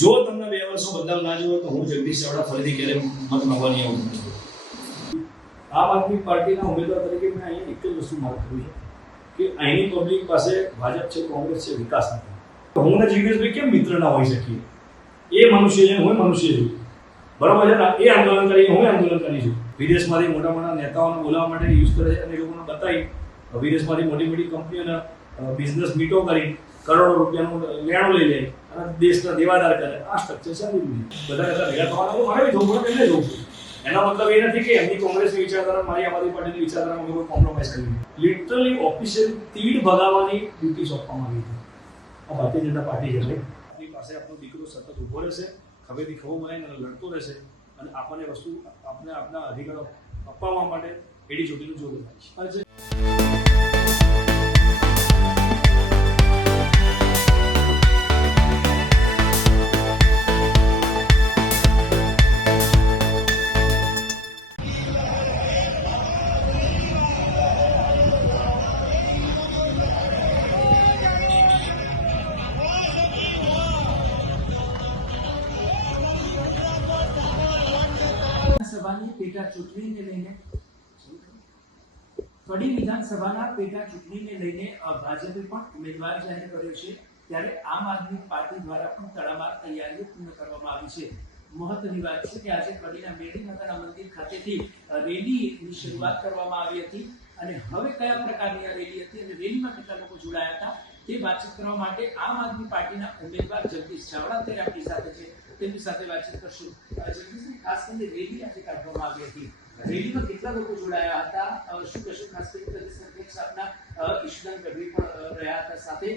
જો તમને બે વર્ષો બદલાવ ના જોયો તો હું જગદીશ ચાવડા ફરીથી ક્યારે મત માંગવાની આવું આમ આદમી પાર્ટીના ઉમેદવાર તરીકે મેં અહીંયા એક જ વસ્તુ માર્ક કરી છે કે અહીંની પબ્લિક પાસે ભાજપ છે, કોંગ્રેસ છે, વિકાસ નથી. હું ને જિગ્નેશભાઈ કેમ મિત્ર ના હોઈ શકીએ? એ મનુષ્ય છે, હું મનુષ્ય છું. બરાબર છે? ને એ આંદોલન કરી હું આંદોલન કરી છું વિદેશમાંથી મોટા મોટા નેતાઓને બોલાવવા માટે યુઝ કરે છે અને એ લોકોને બતાવી, વિદેશમાંથી મોટી મોટી કંપનીઓના બિઝનેસ મીટો કરી, કરોડો રૂપિયાનું લેણું લઈ લે. દેશના દેવાદાર કરે. આ સ્ટ્રક્ચર ચાલી રહ્યું બધા એટલા ભેગા થવાના મારે બી જવું પડે એટલે જવું એનો મતલબ એ નથી કે એમની કોંગ્રેસની વિચારધારા મારી આમ આદમી પાર્ટીની વિચારધારામાં કોઈ કોમ્પ્રોમાઇઝ કરી લિટરલી ઓફિશિયલ તીડ ભગાવવાની ડ્યુટી સોંપવામાં આવી હતી. આ ભારતીય જનતા પાર્ટી છે આપણી પાસે આપણો દીકરો સતત ઊભો રહેશે, ખભેથી ખભો અને લડતો રહેશે અને આપણને વસ્તુ આપણે આપણા અધિકારો અપાવવા માટે એડી ચોટીનું જોર થાય છે. પેટા ચૂંટણીને લઈને કડી વિધાનસભાના પેટા ચૂંટણીને લઈને ભાજપે પણ ઉમેદવાર જાહેર કર્યો છે. ત્યારે આમ આદમી પાર્ટી દ્વારા પણ તડામાર તૈયારીઓ પૂર્ણ કરવામાં આવી છે. મહત્વની વાત છે કે આજે કડીના મેળી મંદિર ખાતેથી રેલીની શરૂઆત કરવામાં આવી હતી અને હવે કયા પ્રકારની આ રેલી હતી અને રેલીમાં કેટલા લોકો જોડાયા હતા તે વાતચીત કરવા માટે આમ આદમી પાર્ટીના ઉમેદવાર જગદીશ ચાવડા તે આપણી સાથે છે. તેમની સાથે વાતચીત કરશું. અ, ખાસ કરીને રેલી આજે કાઢવામાં રેલીમાં કેટલા લોકો જોડાયા હતા? શું કશું ખાસ કરીને પ્રદેશ અધ્યક્ષ આપના ઈશુદાન ગઢવી પણ રહ્યા હતા સાથે.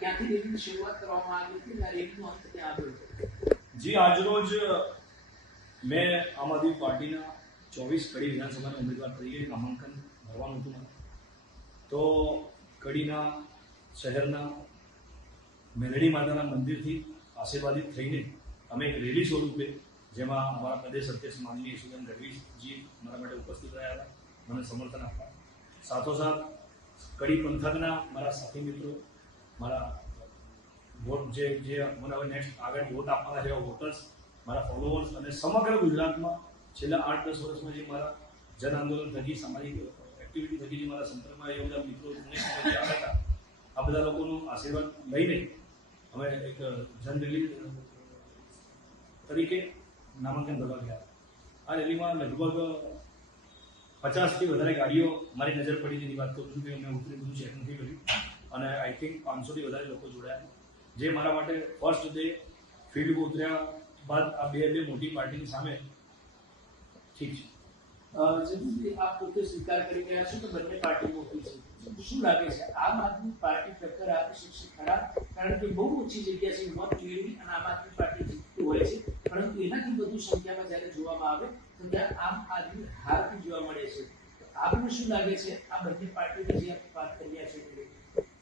ક્યાંથી રેલીની શરૂઆત કરવામાં આવી હતી અને રેલીનો અંત ત્યાં આવ્યો જી, આજરોજ મેં આમ આદમી પાર્ટીના ચોવીસ કડી વિધાનસભાના ઉમેદવાર તરીકે નામાંકન ભરવાનું હતું મને તો કડીના, શહેરના, મેલડી માતાના મંદિરથી આશીર્વાદિત થઈને અમે એક રેલી સ્વરૂપે જેમાં અમારા પ્રદેશ અધ્યક્ષ માનનીય યશુદાન ગઢવીજી મારા માટે ઉપસ્થિત રહ્યા હતા. મને સમર્થન આપવા. સાથોસાથ કડી પંથકના મારા સાથી મિત્રો, મારા વોટ જે જે મને હવે નેક્સ્ટ આગળ વોટ આપવાના જેવા વોટર્સ મારા ફોલોવર્સ અને સમગ્ર ગુજરાતમાં છેલ્લા આઠ, દસ વર્ષમાં જે મારા જન આંદોલન થકી, સામાજિક એક્ટિવિટી થકી જે મારા સંપર્કમાં એ બધા મિત્રો આવ્યા હતા, આ બધા લોકોનો આશીર્વાદ લઈને અમે એક જન રેલી તરીકે નામાંકન ભરવા ગયા. આ રેલીમાં લગભગ પચાસથી વધારે ગાડીઓ મારી નજર પડી જેની વાત કરું છું કે મેં ઉતરી બધું ચેક નથી કર્યું. અને આઈ થિંક પાંચસોથી વધારે લોકો જોડાયા. જે મારા માટે ફર્સ્ટ ડે ફિલ્ડ ઉતર્યા બાદ આ બે બે મોટી પાર્ટીની સામે ઠીક છે. આપ પોતે સ્વીકાર કરી રહ્યા છો કે બંને પાર્ટી છે? શું લાગે છે? આમ આદમી પાર્ટી ટક્કર આપી શકશે ખરા? કારણ કે બહુ ઓછી જગ્યા છે મત આમ આદમી પાર્ટી હોય છે. વધુ સંખ્યામાં જ્યારે જોવામાં આવે, તો ત્યાં આમ આદમી હાર પણ જોવા મળે છે. તો આપને શું લાગે છે? આ બંને પાર્ટીની જે આપ વાત કરી રહ્યા છે તે?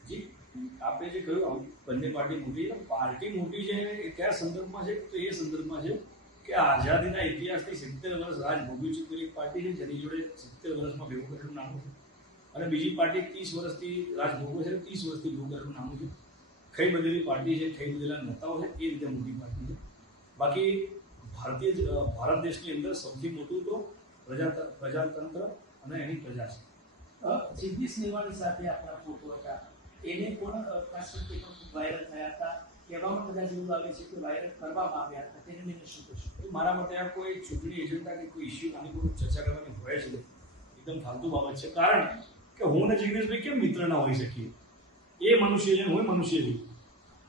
જી આપણે જે કહ્યું, આમ બંને પાર્ટી મોટી છે પાર્ટી મોટી છે એ કયા સંદર્ભમાં છે? તો એ સંદર્ભમાં છે કે આઝાદીના ઇતિહાસથી સિત્તેર વર્ષ રાજ ભોગવ્યું છે તો એક પાર્ટી છે જેની જોડે સિત્તેર વર્ષમાં ભેગું કરેલું નામ છે. અને બીજી પાર્ટી ત્રીસ વર્ષથી રાજ ભોગવે છે, ત્રીસ વર્ષથી ભેગું કરેલું નામ છે. ખાઈ બધેલી પાર્ટી છે, ખાઈ બધેલા નેતાઓ છે, એ રીતે મોટી પાર્ટી છે. બાકી ભારતીય ભારત દેશની અંદર સૌથી મોટું તો પ્રજા પ્રજાતંત્ર અને એની પ્રજા છે. અ, જગદીશ મેવાણી સાથે આપણા ફોટો હતા. એને પણ ખાસ પણ વાયરલ થયા હતા. કહેવામાં કદાચ એવું આવે છે કે વાયરલ કરવામાં આવ્યા હતા. તેને લઈને શું કહેશો? મારા મતે આ કોઈ ચૂંટણી એજન્ડા કે કોઈ ઇસ્યુ આની કોઈ ચર્ચા કરવાની હોય છે નહીં. એકદમ ફાલતુ બાબત છે. કારણ કે હું ને જિગ્નેશભાઈ કેમ મિત્ર ના હોઈ શકીએ? એ મનુષ્ય છે હું મનુષ્ય છું.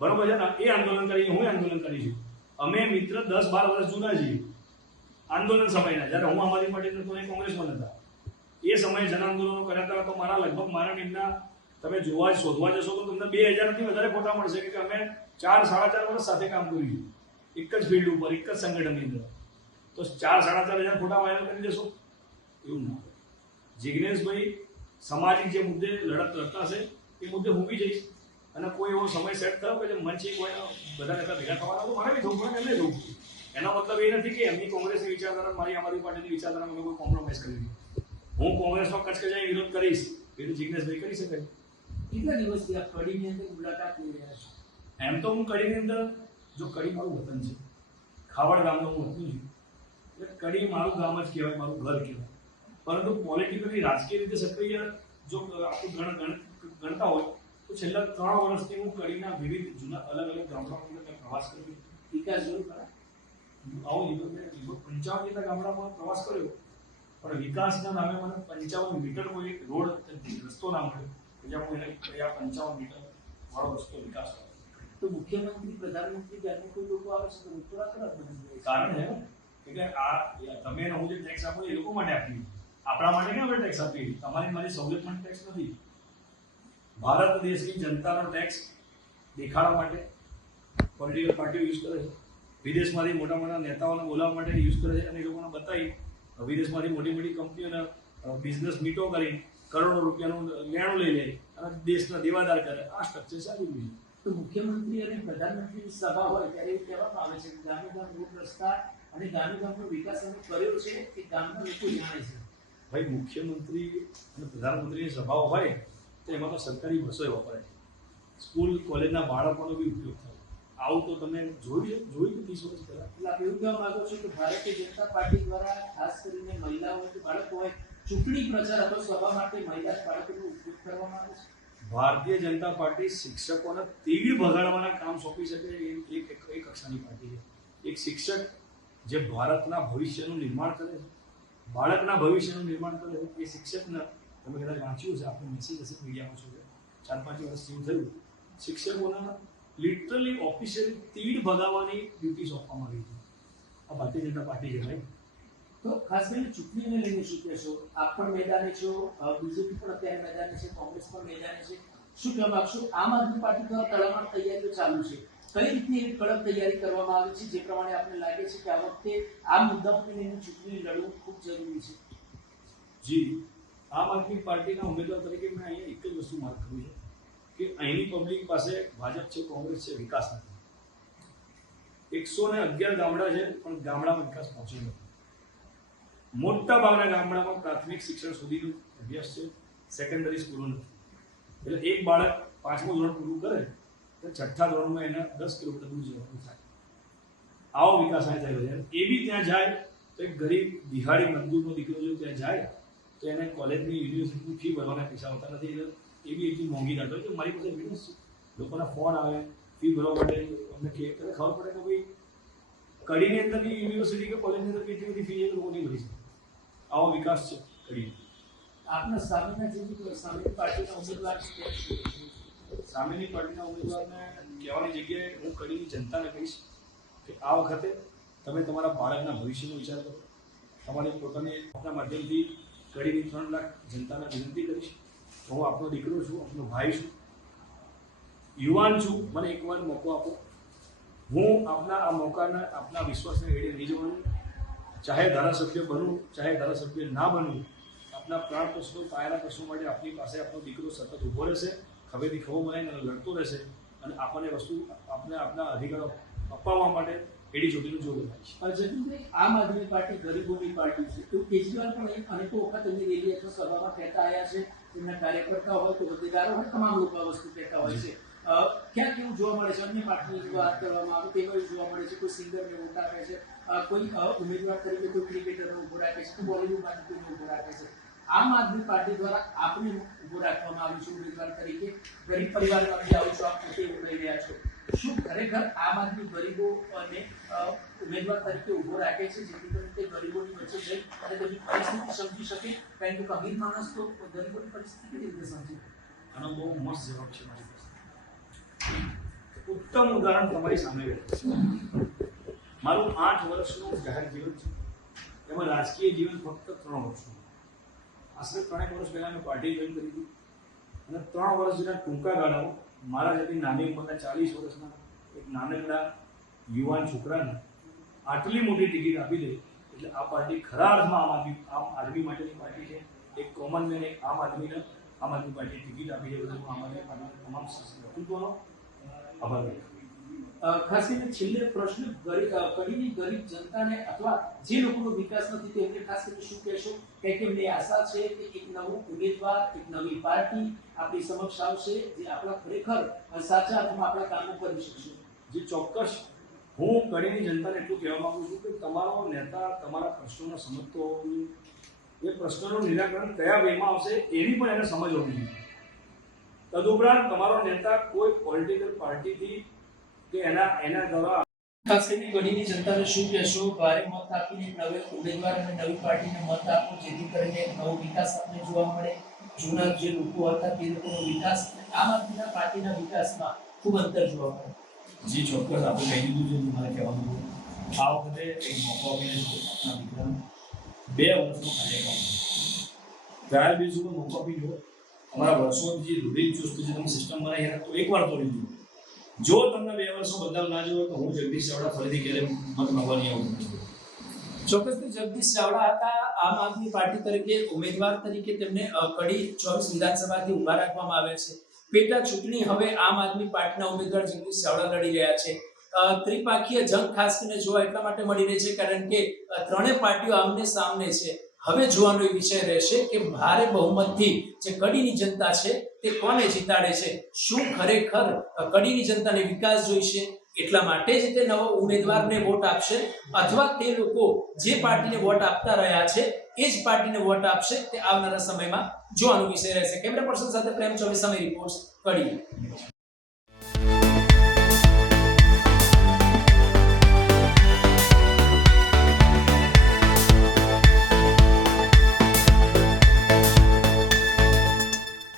બરોબર છે ને? એ આંદોલન કરી હું આંદોલન કરી છું. અમે મિત્ર દસ બાર વર્ષ જૂના છીએ. આંદોલન સમયના. જ્યારે હું અમારી પાર્ટી હતો, એ કોંગ્રેસમાં હતા એ સમયે જન આંદોલનો કર્યા હતા તો મારા લગભગ મારા નિમના તમે જોવા શોધવા જશો તો તમને બે હજારથી વધારે ફોટા મળશે કે અમે ચાર, સાડા ચાર વર્ષ સાથે કામ કર્યું એક જ ફિલ્ડ ઉપર, એક જ સંગઠનની અંદર. તો ચાર, સાડા ચાર હજાર ફોટા વાયરલ કરી દેશો. એવું ના જિજ્ઞેશભાઈ સામાજિક જે મુદ્દે લડત લડતા છે એ મુદ્દે હું બી જઈશ. અને કોઈ એવો સમય સેટ થયો કે જે મંચ હોય બધા નેતા ભેગા થવાના તો મારે બી જવું પડે એમને જવું એનો મતલબ એ નથી કે એમની કોંગ્રેસની વિચારધારા મારી અમારી પાર્ટીની વિચારધારામાં કોઈ કોમ્પ્રોમાઇઝ કરી દીધી હું કોંગ્રેસનો કચ્છ કચાઈ વિરોધ કરીશ એ તો જિગ્નેશભાઈ કરી શકે. કેટલા દિવસથી આ કડીની અંદર મુલાકાત લઈ રહ્યા છો? એમ તો હું કડીની અંદર જો કડી મારું વતન છે ખાવડ ગામનો હું વતની છું એટલે કડી મારું ગામ જ કહેવાય મારું ઘર કહેવાય. પરંતુ પોલિટિકલી રાજકીય રીતે સક્રિય જો આપણું ગણ ગણતા હોય તો છેલ્લા ત્રણ વર્ષથી હું કડીના વિવિધ જૂના અલગ અલગ ગામડાઓની અંદર પ્રવાસ કર્યો વિકાસ જોયું ખરા આવો લીધો મેં લગભગ પંચાવન જેટલા ગામડામાં પ્રવાસ કર્યો પણ વિકાસના નામે મને પંચાવન મીટર કોઈ એક રોડ રસ્તો ના મળ્યો કે જ્યાં હું એને કયા પંચાવન મીટર વાળો રસ્તો વિકાસ કર્યો તો મુખ્યમંત્રી પ્રધાનમંત્રી ત્યાંના કોઈ લોકો આવે છે તો ઉત્તરાખંડ બની જાય છે. કારણ છે કે કે આ તમે અને હું જે ટેક્સ આપો એ લોકો માટે આપીએ આપણા માટે કેમ આપણે ટેક્સ આપીએ તમારી મારી સહુલિયત માટે ટેક્સ નથી ભારત દેશની જનતાનો ટેક્સ દેખાડવા માટે પોલિટિકલ પાર્ટીઓ યુઝ કરે છે. વિદેશમાંથી મોટા મોટા નેતાઓને બોલાવવા માટે યુઝ કરે છે અને એ લોકોને બતાવી વિદેશમાંથી મોટી મોટી કંપનીઓને બિઝનેસ મીટો કરી કરોડો રૂપિયાનું લેણું લઈ લે અને દેશના દેવાદાર કરે. આ સ્ટ્રક્ચર ચાલી રહ્યું છે. તો મુખ્યમંત્રી અને પ્રધાનમંત્રીની સભા હોય ત્યારે એવું કહેવામાં આવે છે કે ગામે ગામ રોડ રસ્તા અને ગામે ગામનો વિકાસ અમે કર્યો છે કે ગામના લોકો જાણે છે. ભાઈ મુખ્યમંત્રી અને પ્રધાનમંત્રીની સભાઓ હોય તો એમાં તો સરકારી બસોએ વપરાય સ્કૂલ કોલેજના બાળકોનો બી ઉપયોગ થાય. આવું તો તમે જોયું જોઈ જોયું કે ત્રીસ વર્ષ પહેલાં? એટલે આપણે એવું કહેવા માગો છો કે ભારતીય જનતા પાર્ટી દ્વારા ખાસ કરીને મહિલાઓ કે બાળકો હોય ચૂંટણી પ્રચાર અથવા સભા માટે મહિલા બાળકોનો ઉપયોગ કરવામાં આવે છે? ભારતીય જનતા પાર્ટી શિક્ષકોને તીડ ભગાડવાના કામ સોંપી શકે એ એક એક એક કક્ષાની પાર્ટી છે. એક શિક્ષક જે ભારતના ભવિષ્યનું નિર્માણ કરે છે બાળકના ભવિષ્યનું નિર્માણ કરે છે એ શિક્ષકને તમે કદાચ વાંચ્યું છે આપણે મેસેજ હશે મીડિયામાં છો ચાર પાંચ વર્ષ જેવું થયું શિક્ષકોના લિટરલી ઓફિશિયલી તીડ ભગાવવાની ડ્યુટી સોંપવામાં આવી હતી આ ભારતીય જનતા પાર્ટી કહેવાય તો ખાસ કરીને ચૂંટણીને લઈને શું કહેશો? આપ પણ મેદાને છો બીજેપી પણ અત્યારે મેદાને છે, કોંગ્રેસ પણ મેદાને છે. શું કહેવા માગશો? આમ આદમી પાર્ટી દ્વારા તડામાર તૈયારીઓ ચાલુ છે. કઈ રીતની એવી કડક તૈયારી કરવામાં આવી છે, જે પ્રમાણે આપણે લાગે છે કે આ વખતે આ મુદ્દાઓને લઈને ચૂંટણી લડવું ખૂબ જરૂરી છે? જી. આમ આદમી પાર્ટીના ઉમેદવાર તરીકે મેં અહીંયા એક જ વસ્તુ માર્ક કર્યું છે કે અહીંની પબ્લિક પાસે ભાજપ છે, કોંગ્રેસ છે, વિકાસ નથી. એકસો ને અગિયાર ગામડા છે, પણ ગામડામાં વિકાસ પહોંચ્યો નથી. મોટા ભાગના ગામડામાં પ્રાથમિક શિક્ષણ સુધીનો અભ્યાસ છે સેકન્ડરી સ્કૂલો નથી એટલે એક બાળક પાંચમું ધોરણ પૂરું કરે, તો છઠ્ઠા ધોરણમાં એને દસ કિલોમીટર દૂર જવાનું થાય. આવો વિકાસ અહીં થયેલો છે એ બી ત્યાં જાય, તો એક ગરીબ બિહારી મજદૂરનો દીકરો જો ત્યાં જાય તો એને કોલેજની યુનિવર્સિટીની ફી ભરવાના પૈસા હોતા નથી. એવી એટલી મોંઘી થતો કે મારી પાસે વિનસ છે. લોકોના ફોન આવે ફી ભરવા માટે અમને કે ત્યારે ખબર પડે કે ભાઈ કડીની અંદરની યુનિવર્સિટી કે કોલેજની અંદર એટલી બધી ફી લોકો નહીં ભરી શકે. આવો વિકાસ છે કડી આપના સામેના જે સામેની પાર્ટીના ઉમેદવાર સામેની પાર્ટીના ઉમેદવારને કહેવાની જગ્યાએ હું કડીની જનતાને કહીશ કે આ વખતે તમે તમારા બાળકના ભવિષ્યનો વિચાર કરો. તમારી પોતાની માધ્યમથી કડીની ત્રણ લાખ જનતાને વિનંતી કરીશ. કે હું આપનો દીકરો છું આપનો ભાઈ છું, યુવાન છું, મને એકવાર મોકો આપો. હું આપના આ મોકાના, આપના વિશ્વાસને એડે નહીં જવાનું. ચાહે ધારાસભ્ય બનું ચાહે ધારાસભ્ય ના બનવું, આપના પ્રાણ પ્રશ્નો, પાયાના પ્રશ્નો માટે આપની પાસે આપનો દીકરો સતત ઊભો રહેશે, ખભેથી ખભો અને લડતો રહેશે અને આપણને વસ્તુ, આપને આપના અધિકારો અપાવવા માટે એડી ચોટીનું અ, જતીનભાઈ આમ આદમી પાર્ટી ગરીબોની પાર્ટી છે. તો કેજરીવાલ પણ અનેકો વખત એમની રેલી અથવા સભામાં કહેતા આવ્યા છે. એમના કાર્યકર્તા હોય તો હોદ્દેદારો હોય તમામ લોકો આ વસ્તુ કહેતા હોય છે. ક્યાં ક્યાંક એવું જોવા મળે છે? અન્ય પાર્ટીની વાત કરવામાં આવે તેમાં એવું જોવા મળે છે? કોઈ સિંગરને વોટ આપે છે? કોઈ ઉમેદવાર તરીકે કોઈ ક્રિકેટરને ઊભો રાખે છે? કોઈ બોલિવૂડમાંથી કોઈને ઊભો રાખે છે? આમ આદમી પાર્ટી દ્વારા આપને ઊભો રાખવામાં આવ્યું છે ઉમેદવાર તરીકે? ગરીબ પરિવારમાંથી આવું છું આપ પોતે કહી રહ્યા છો. શું ખરેખર આમ આદમી ગરીબો અને ઉમેદવાર તરીકે ઊભો રાખે છે, જેથી કરીને તે ગરીબોની વચ્ચે જઈ અને તેમની પરિસ્થિતિ સમજી શકે? કારણ કે અમીર માણસ તો ગરીબોની પરિસ્થિતિ કેવી રીતે સમજે? આનો બહુ મસ્ત જવાબ છે મારી પાસે. ઉત્તમ ઉદાહરણ તમારી સામે બેઠું મારું આઠ વર્ષનું જાહેર જીવન છે. એમાં રાજકીય જીવન ફક્ત ત્રણ વર્ષનું. આશરે ત્રણેક વર્ષ પહેલાં મેં પાર્ટી જોઈન કરી હતી. અને ત્રણ વર્ષ જેના ટૂંકા ગાળામાં મારા જેટલી નાની ઉંમરના ચાલીસ વર્ષના એક નાનકડા યુવાન છોકરાને આટલી મોટી ટિકિટ આપી દે, એટલે આ પાર્ટી ખરા અર્થમાં આમ આદમી આમ આદમી માટેની પાર્ટી છે. એક કોમન મેન એક આમ આદમીને આમ આદમી પાર્ટી ટિકિટ આપી છે બધું આમ આદમી પાર્ટીના તમામ વ્યક્તિત્વનો આભાર ખાસ કરીને છેલ્લે પ્રશ્ન ગરીબ કડીની ગરીબ જનતાને અથવા જે લોકોનો વિકાસ નથી, તેમને ખાસ કરીને શું કહેશો? કારણ અમને આશા છે કે એક નવો ઉમેદવાર, એક નવી પાર્ટી આપણી સમક્ષ આવશે જે આપણા ખરેખર સાચા અર્થમાં આપણા કામો કરી શકશે. જે ચોક્કસ હું કડીની જનતાને એટલું કહેવા માંગુ છું કે તમારો નેતા, તમારા પ્રશ્નોને સમજતો એ પ્રશ્નોનું નિરાકરણ કયા વેમાં આવશે એની પણ એને સમજ હોવી જોઈએ. તદુપરાંત તમારો નેતા કોઈ પોલિટિકલ પાર્ટીથી કે એના એના દ્વારા ખાસ કરીને ગઢીની જનતાને શું કહેશો? ભારે મત આપીને એક નવે ઉમેદવાર અને નવી પાર્ટીને મત આપો, જેથી કરીને નવો વિકાસ આપણે જોવા મળે. જૂના જે લોકો હતા, તે લોકોનો વિકાસ આમ આદમીના પાર્ટીના વિકાસમાં ખૂબ અંતર જોવા મળે. જે, ચોક્કસ. આપણે કહી દીધું છે તમારે કહેવાનું. આ વખતે એક મોકો આપીને આપણા દીકરાને બે વર્ષનો કાર્યક્રમ. ત્યારે બીજું મોકો આપી જો અમારા વર્ષોથી જે રૂઢિ ચુસ્ત જે તમે સિસ્ટમ બનાવી તો એકવાર તોડી દીધું જો તમને બે વર્ષો બદલાવ ના જોયો તો હું જગદીશ ચાવડા ફરીથી ક્યારે મત જગદીશ ચાવડા હતા. આમ આદમી પાર્ટી તરીકે ઉમેદવાર તરીકે તેમને કડી ચોવીસ વિધાનસભાથી ઊભા રાખવામાં આવ્યા છે. પેટા ચૂંટણી હવે આમ આદમી પાર્ટીના ઉમેદવાર જગદીશ ચાવડા લડી રહ્યા છે. ત્રિપાખીય જંગ ખાસ કરીને જોવા એટલા માટે મળી રહી છે કારણ કે ત્રણેય પાર્ટીઓ આમને સામને છે. હવે જોવાનો એ વિષય રહેશે કે ભારે બહુમતથી જે કડીની જનતા છે તે કોને જીતાડે છે? શું ખરેખર કડીની જનતાને વિકાસ જોઈશે? એટલા માટે જ તે નવા ઉમેદવારને વોટ આપશે? અથવા તે લોકો જે પાર્ટીને વોટ આપતા રહ્યા છે, એ જ પાર્ટીને વોટ આપશે? તે આવનારા સમયમાં જોવાનો વિષય રહેશે. કેમેરા પર્સન સાથે પ્રેમ ચોવીસ સમય રિપોર્ટ કડી.